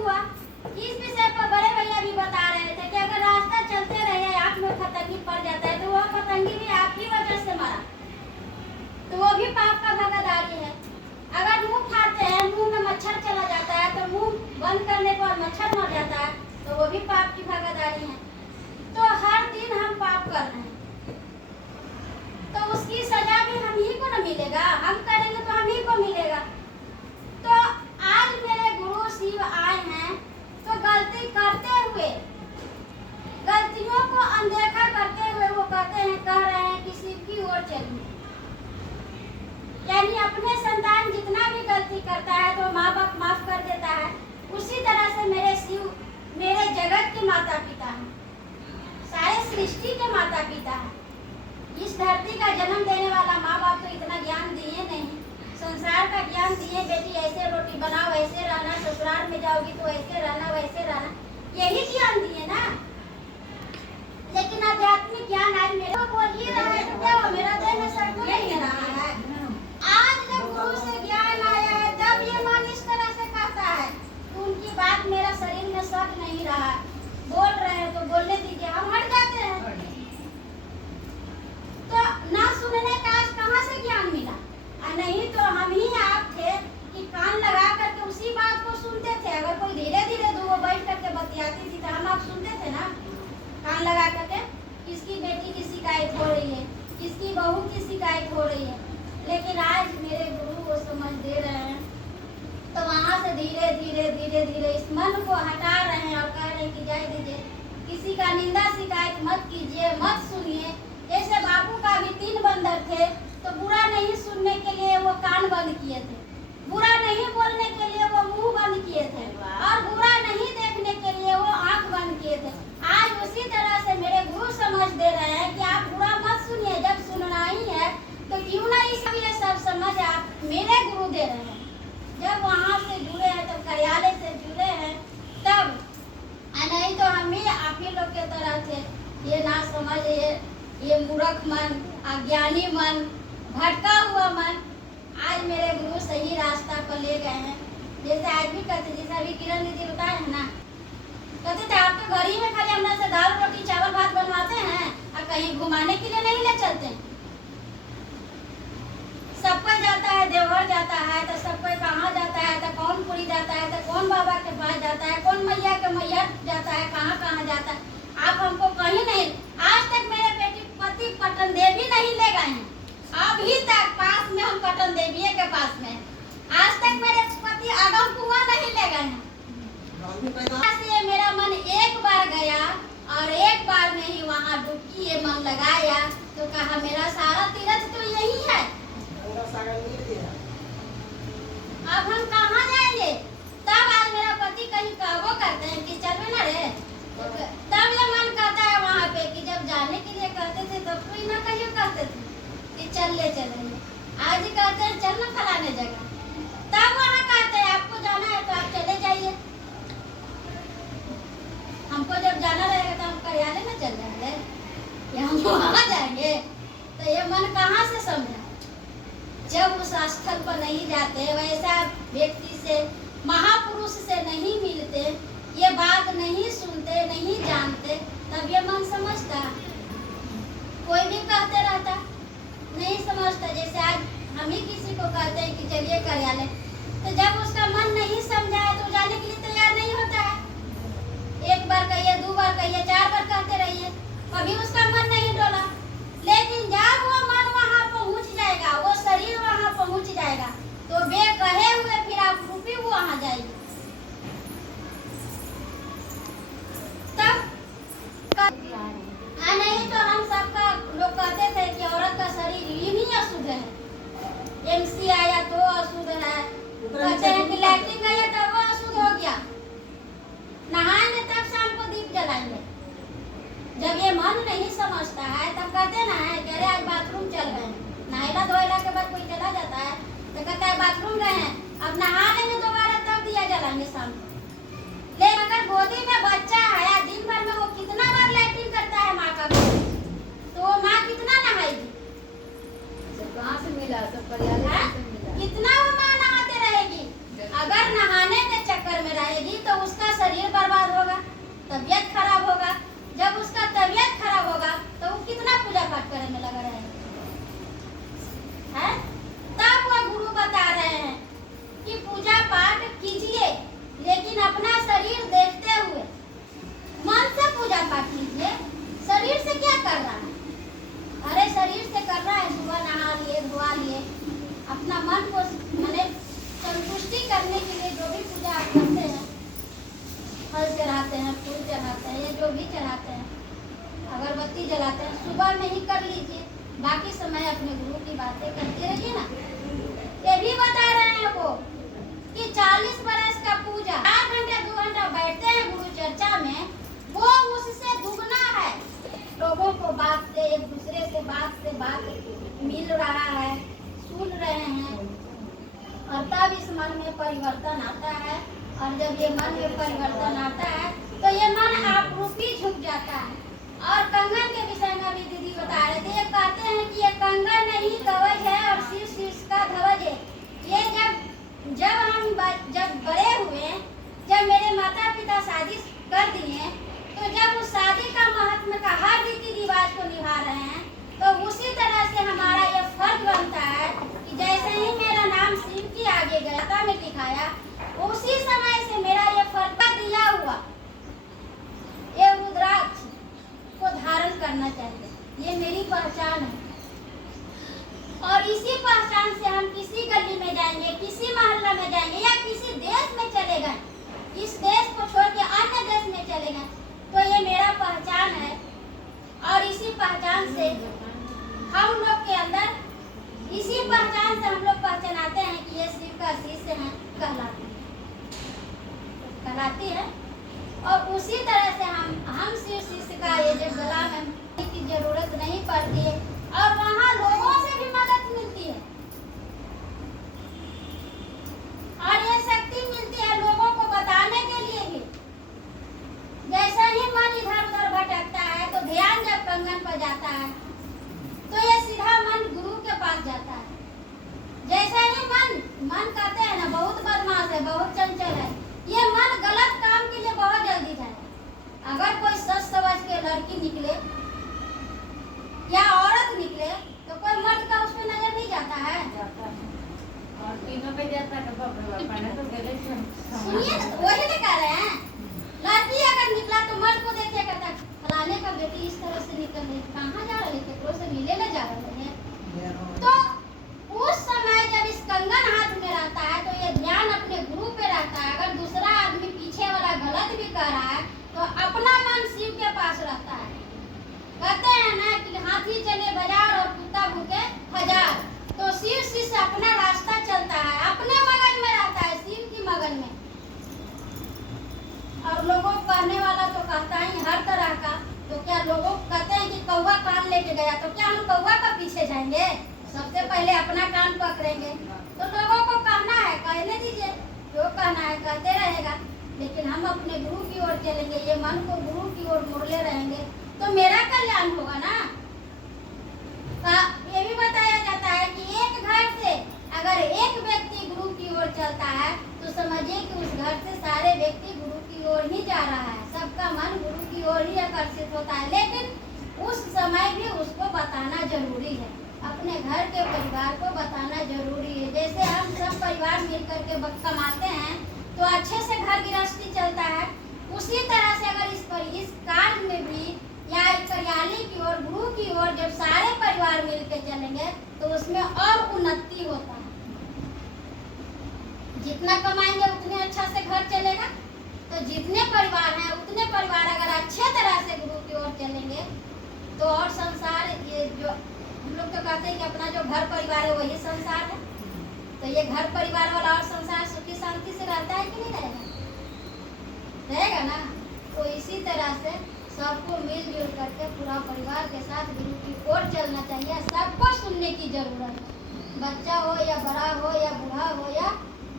हुआ। इस विषय पर बड़े भैया भी बता रहे थे कि अगर रास्ता चलते रहे आँख में फतंगी पड़ जाता है तो वह फतंगी भी आपकी वजह से मरा, तो वो भी पाप का भागीदारी है। अगर मुंह खाते हैं, मुंह में मच्छर चला जाता है तो मुंह बंद करने पर मच्छर मर जाता है, तो वो भी पाप की भागीदारी है। तो हर दिन हम पाप कर रहे हैं, तो उसकी सजा भी हम ही को न मिलेगा, हम करेंगे तो हम ही को मिलेगा। तो आज मेरे गुरु शिव आए हैं, तो गलती करते हुए, गलतियों को अनदेखा करते हुए वो कहते हैं, कह रहे हैं कि शिव की ओर चलिए। यानी अपने संतान जितना भी गलती करता है तो माँ बाप माफ कर देता है, उसी तरह से मेरे शिव मेरे जगत के माता पिता हैं, सारे सृष्टि के माता पिता हैं। इस धरती का जन्म देने वाला माँ बाप तो इतना ज्ञान दिए नहीं, संसार का ज्ञान दिए, बेटी ऐसे रोटी बनाओ, ऐसे रहना, ससुराल में जाओगी तो ऐसे रहना, वैसे रहना, यही ज्ञान दिए ना। लेकिन आध्यात्मिक ज्ञान आज मेरे को बोल ही रहा है, तो क्या वो मेरा देह में सर तो नहीं रहा है। आज जब गुरु से ज्ञान आया है तब ये मन इस तरह से कहता है, तो उनकी बात मेरा शरीर में सट नहीं रहा, बोल रहे हैं तो बोलने दीजिए, हम हट जाते हैं। तो ना सुनने का आज कहाँ से ज्ञान मिला? नहीं तो हम ही आप थे कि कान लगा करके उसी बात को सुनते थे। अगर कोई धीरे धीरे दो बैठ करके बतियाती थी तो हम आप सुनते थे ना, कान लगा करके, किसकी बेटी की शिकायत हो रही है, किसकी बहू की शिकायत हो रही है। लेकिन आज मेरे गुरु वो समझ दे रहे हैं, तो वहाँ से धीरे धीरे धीरे धीरे इस मन को हटा रहे हैं और कह रहे हैं कि जाए दीजिए, किसी का निंदा शिकायत मत कीजिए, मत सुनिए। जैसे बापू का भी 3 बंदर थे, तो बुरा नहीं सुनने के लिए वो कान बंद किए थे, बुरा नहीं बोलने के लिए वो मुंह बंद किए थे, और बुरा नहीं देखने के लिए वो आंख बंद किए थे। आज उसी तरह से मेरे गुरु समझ दे रहे हैं कि आप बुरा मत सुनिए, जब सुनना ही है तो क्यों ना ये सब समझ आप मेरे गुरु दे रहे हैं। जब वहाँ से जुड़े हैं, तब कार्यालय से जुड़े हैं, तब नहीं तो हम भी आप ही लोग के तरह थे, ये ना समझ, ये मूर्ख मन, अज्ञानी मन, भटका हुआ मन। आज मेरे गुरु सही रास्ता पर ले गए हैं। जैसे आज भी कहते, जैसे अभी किरण दीदी बताए हैं ना, कहते थे आप तो घर ही में खाली हमरा से दाल रोटी चावल भात बनवाते हैं और कहीं घुमाने के लिए नहीं ले चलते। सब कोई जाता है, देवघर जाता है तो सब कोई कहाँ जाता है, तो कौन पुरी जाता है, तो कौन बाबा के पास जाता है, कौन मैया के मैया जाता है, कहाँ कहाँ जाता है। आप हमको कहीं नहीं, आज तक मेरे बेटी पति पटन देवी नहीं ले गए हैं, अभी तक पास में हम पटन देवी के पास में, आज तक मेरे पति आगम कुआं नहीं ले गए हैं। ये मेरा मन एक बार गया और एक बार में ही वहाँ डुबकी ये मन लगाया, तो कहा मेरा सारा तीर्थ तो यही है, अब हम कहाँ जाएंगे। तब आज मेरा पति कहीं कहबो करते हैं कि चलवे ना रे, तब ये मन कहता है वहाँ पे कि जब जाने के लिए कहते थे तब कोई ना कहियो कहते थे कि चल ले चलेंगे, आज ही कहते हैं चल ना फलाने जगह, तब वहाँ कहते हैं आपको जाना है तो आप चले जाइए। हमको जब जाना रहेगा तो हम कार्यालय में चल जाएंगे या हम वहाँ जाएंगे, तो ये मन कहाँ से समझा। जब उस स्थल पर नहीं जाते, वैसा व्यक्ति से, महापुरुष से नहीं मिलते, ये बात नहीं सुनते, नहीं जानते, तब ये मन समझता। कोई भी कहते रहता, नहीं समझता। जैसे आज हम ही किसी को कहते हैं कि चलिए कार्यालय, तो जब उसका मन नहीं समझा है तो जाने के लिए तैयार नहीं होता है। एक बार कहिए, 2 बार कहिए, 4 बार कहते रहिए, कभी उसका मन नहीं डोला। लेकिन जब वो मन वहाँ पहुँच जाएगा, वो शरीर वहाँ पहुँच जाएगा, तो बेकहे हुए फिर आप रूपी वो वहाँ जाएगी। तब नहीं तो हम सबका लोग कहते थे कि औरत का शरीर ही अशुद्ध है, MC आया तो अशुद्ध है, कहते हैं कि लैट्रिन गया तो वो अशुद्ध हो गया, नहाएंगे तब शाम को दीप जलाएंगे। जब ये मन नहीं समझता है तब कहते ना है कि अरे आज बाथरूम चल गए, नहायला धोयला के बाद कोई चला जाता है तो कहता है बाथरूम गए हैं, अब नहा लेंगे दोबारा तब दिया जलाएंगे शाम को। लेकिन अगर गोदी में बच्चा है, दिन भर में वो कितना बार लैट्रिन करता है माँ का, तो वो माँ कितना नहाएगी। कहाँ से मिला, सब कार्यालय से मिला, कितना वो माँ नहाते रहेगी। अगर नहाने के चक्कर में रहेगी तो उसका चढ़ाते हैं, फूल चढ़ाते हैं, या जो भी चढ़ाते हैं, अगरबत्ती जलाते हैं, सुबह में ही कर लीजिए, बाकी समय अपने गुरु की बातें करते रहिए ना। ये भी बता रहे हैं वो कि 40 बरस का पूजा 4 घंटे 2 घंटा बैठते हैं गुरु चर्चा में, वो उससे दुगना है। लोगों को बात से, एक दूसरे से बात मिल रहा है, सुन रहे हैं, और तब इस मन में परिवर्तन आता है। और जब ये मन में परिवर्तन आता है तो ये मन आप रूपी झुक जाता है। और कंगन के विषय में भी दीदी बता रहे थे, कहते हैं कि ये कंगन नहीं कवच है और शीश का ध्वज है। ये जब बड़े हुए, जब मेरे माता पिता शादी कर दिए, तो जब उस शादी का महत्व का हर रीति रिवाज को निभा रहे हैं, तो उसी तरह से हमारा ये फर्ज बनता है कि जैसे ही मेरा नाम शिव की आगे गीता में लिखाया, उसी समय से मेरा ये फर्ज दिया हुआ ये रुद्राक्ष को धारण करना चाहिए। ये मेरी पहचान है। और इसी पहचान से हम किसी गली में जाएंगे, किसी मोहल्ला में जाएंगे, या किसी देश में चले गए, इस देश को छोड़ के अन्य देश में चले गए, तो ये मेरा पहचान है। और इसी पहचान से हम लोग के अंदर, इसी पहचान से हम लोग पहचानते हैं कि ये शिव का शिष्य है, कहलाती है। और उसी तरह से हम शिव शिष्य का ये जो गला में की जरूरत नहीं पड़ती है, और वहाँ लोगों से भी मदद मिलती है, और ये शक्ति मिलती है लोगों को बताने के लिए भी। जैसा ही मन इधर उधर भटकता है, तो ध्यान जब कंगन पर जाता है, तो ये सीधा मन गुरु के पास जाता है। जैसा ही मन कहते हैं ना, बहुत बदमाश है, बहुत चंचल है, ये मन गलत काम के लिए बहुत जल्दी जाए। अगर कोई सच समझ के लड़की निकले या औरत निकले, तो कोई मर्द का उस पर नजर नहीं जाता है। और तीनों पे जाता है, तो गले सुनिए, वही तो कह रहे हैं, लड़की अगर निकला तो मर्द को देखिए, कहता फलाने का बेटी इस तरह से निकल रही, कहाँ जा रहे थे, केकरो से मिले न जा रहे हैं। तो उस समय जब इस कंगन हाथ में रहता है, तो ये ध्यान अपने गुरु पे रहता है। अगर दूसरा आदमी पीछे वाला गलत भी कर रहा है, तो अपना मन शिव के पास रहता है। कहते हैं ना कि हाथी चले बाजार और कुत्ता भूखे हजार, तो शिव शिष्य अपना रास्ता चलता है, अपने मगन में रहता है, शिव की मगन में। और लोगों को कहने वाला तो कहता ही हर तरह का। तो क्या लोगों कहते हैं कि कौवा कान लेके गया, तो क्या हम कौवा का पीछे जाएंगे? सबसे पहले अपना कान पकड़ेंगे। तो लोगों को कहना है, कहने दीजिए, जो कहना है कहते रहेगा, लेकिन हम अपने गुरु की ओर चलेंगे, ये मन को गुरु की ओर मोड़ले रहेंगे, तो मेरा कल्याण होगा ना। ये भी बताया जाता है कि एक घर से अगर एक व्यक्ति गुरु की ओर चलता है, तो समझिए कि उस घर से सारे व्यक्ति गुरु की ओर ही जा रहा है, सबका मन गुरु की ओर ही आकर्षित होता है। लेकिन उस समय भी उसको बताना जरूरी है, अपने घर के परिवार को बताना जरूरी है। जैसे हम सब परिवार मिलकर के कमाते हैं, तो अच्छे से घर गृहस्थी चलता है, उसी तरह से अगर इस कार्य में भी या कार्यालय की ओर, गुरु की ओर जब सारे परिवार मिलकर चलेंगे, तो उसमें और उन्नति होता है। जितना कमाएंगे उतने अच्छा से घर चलेगा। तो जितने परिवार हैं उतने परिवार अगर अच्छे तरह से गुरु की ओर चलेंगे, तो और संसार, ये जो हम लोग तो कहते हैं कि अपना जो घर परिवार है वही संसार है, तो ये घर परिवार वाला और संसार सुखी शांति से रहता है कि नहीं रहेगा? रहेगा ना। तो इसी तरह से सबको मिलजुल करके पूरा परिवार के साथ गुरु की ओर चलना चाहिए। सबको सुनने की जरूरत है, बच्चा हो या बड़ा हो या बूढ़ा हो या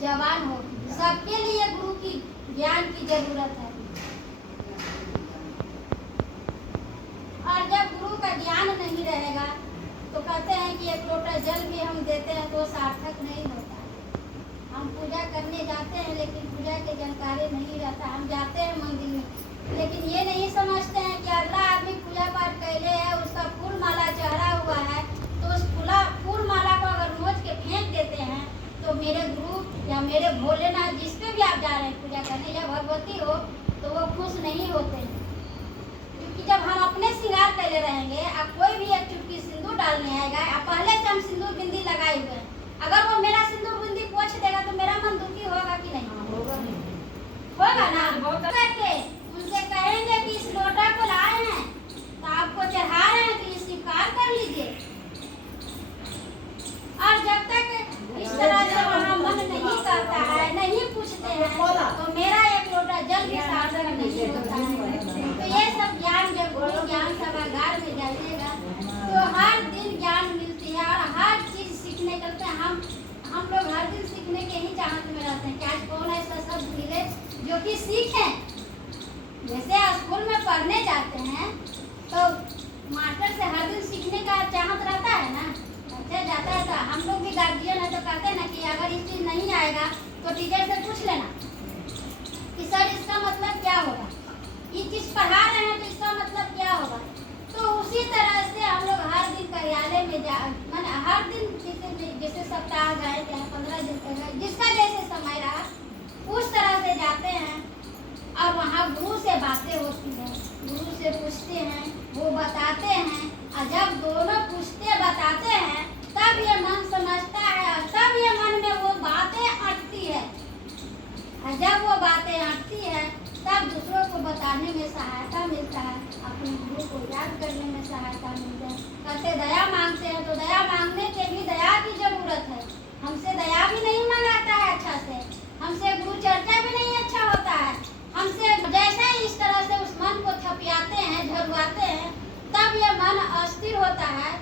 जवान हो, सबके लिए गुरु की ज्ञान की जरूरत है। और जब गुरु का ज्ञान नहीं रहेगा, तो कहते हैं कि एक लोटा जल भी हम देते हैं तो सार्थक नहीं होता। हम पूजा करने जाते हैं, लेकिन पूजा की जानकारी नहीं रहता। हम जाते हैं मंदिर में, लेकिन ये नहीं समझते हैं कि अगला आदमी पूजा पाठ कैले है, उसका फूल माला चढ़ा हुआ है, तो उस फूल माला को अगर नोच के फेंक देते हैं, तो मेरे गुरु या मेरे भोलेनाथ, जिस पे भी आप जा रहे हैं पूजा करने, या भगवती हो, तो वो खुश नहीं होते हैं। क्योंकि जब हम अपने श्रृंगार कैले रहेंगे, अब कोई भी एक चुटकी सिंदूर डालने आएगा, अब पहले से हम सिंदूर बिंदी लगाए हुए हैं, अगर वो मेरा सिंदूर बिंदी पोंछ देगा, तो मेरा मन दुखी होगा कि नहीं? होगा ना। करके उनसे कहेंगे कि इस लोटा को लाए हैं तो आपको चढ़ा रहे हैं तो ये स्वीकार कर लीजिए। और जब तक इस तरह से वहाँ मन नहीं करता है, नहीं पूछते हैं, तो मेरा एक लोटा जल भी सार्थक नहीं होता है। तो ये सब ज्ञान जब गुरु ज्ञान सभागार में जाइएगा तो हर दिन ज्ञान मिलती है और हर चीज सीखने करते हैं। हम लोग हर दिन सीखने के ही चाहत में रहते हैं कि आज कौन ऐसा शब्द मिले जो कि सीखें। जैसे स्कूल में पढ़ने जाते हैं तो मास्टर से हर दिन सीखने का चाहत रहता है ना, बच्चा जाता है तो हम लोग भी गार्जियन है तो कहते हैं ना कि अगर इस चीज नहीं आएगा तो टीचर से पूछ लेना कि सर इसका मतलब क्या होगा, ये चीज पढ़ा रहे हैं तो इसका मतलब क्या होगा। तो उसी तरह से हम लोग हर दिन कार्यालय में माने हर दिन जैसे सप्ताह गए चाहे 15 दिन तक गए, जिसका जैसे समय रहा उस तरह से जाते हैं और वहाँ गुरु से बातें होती है, गुरु से पूछते हैं, वो बताते हैं। और जब दोनों पूछते बताते हैं तब ये मन समझता है और तब ये मन में वो बातें अटती है। और जब वो बातें अटती है तब दूसरों को बताने में सहायता मिलता है, अपने गुरु को याद करने में सहायता मिलता है। कहते दया मांगते हैं तो दया मांगने के भी दया की जरूरत है। हमसे दया भी नहीं मांगाता है अच्छा से, हमसे गुरु चर्चा भी नहीं अच्छा होता है, हमसे जैसे इस तरह से उस मन को थपियाते हैं, झुरवाते हैं, तब ये मन अस्थिर होता है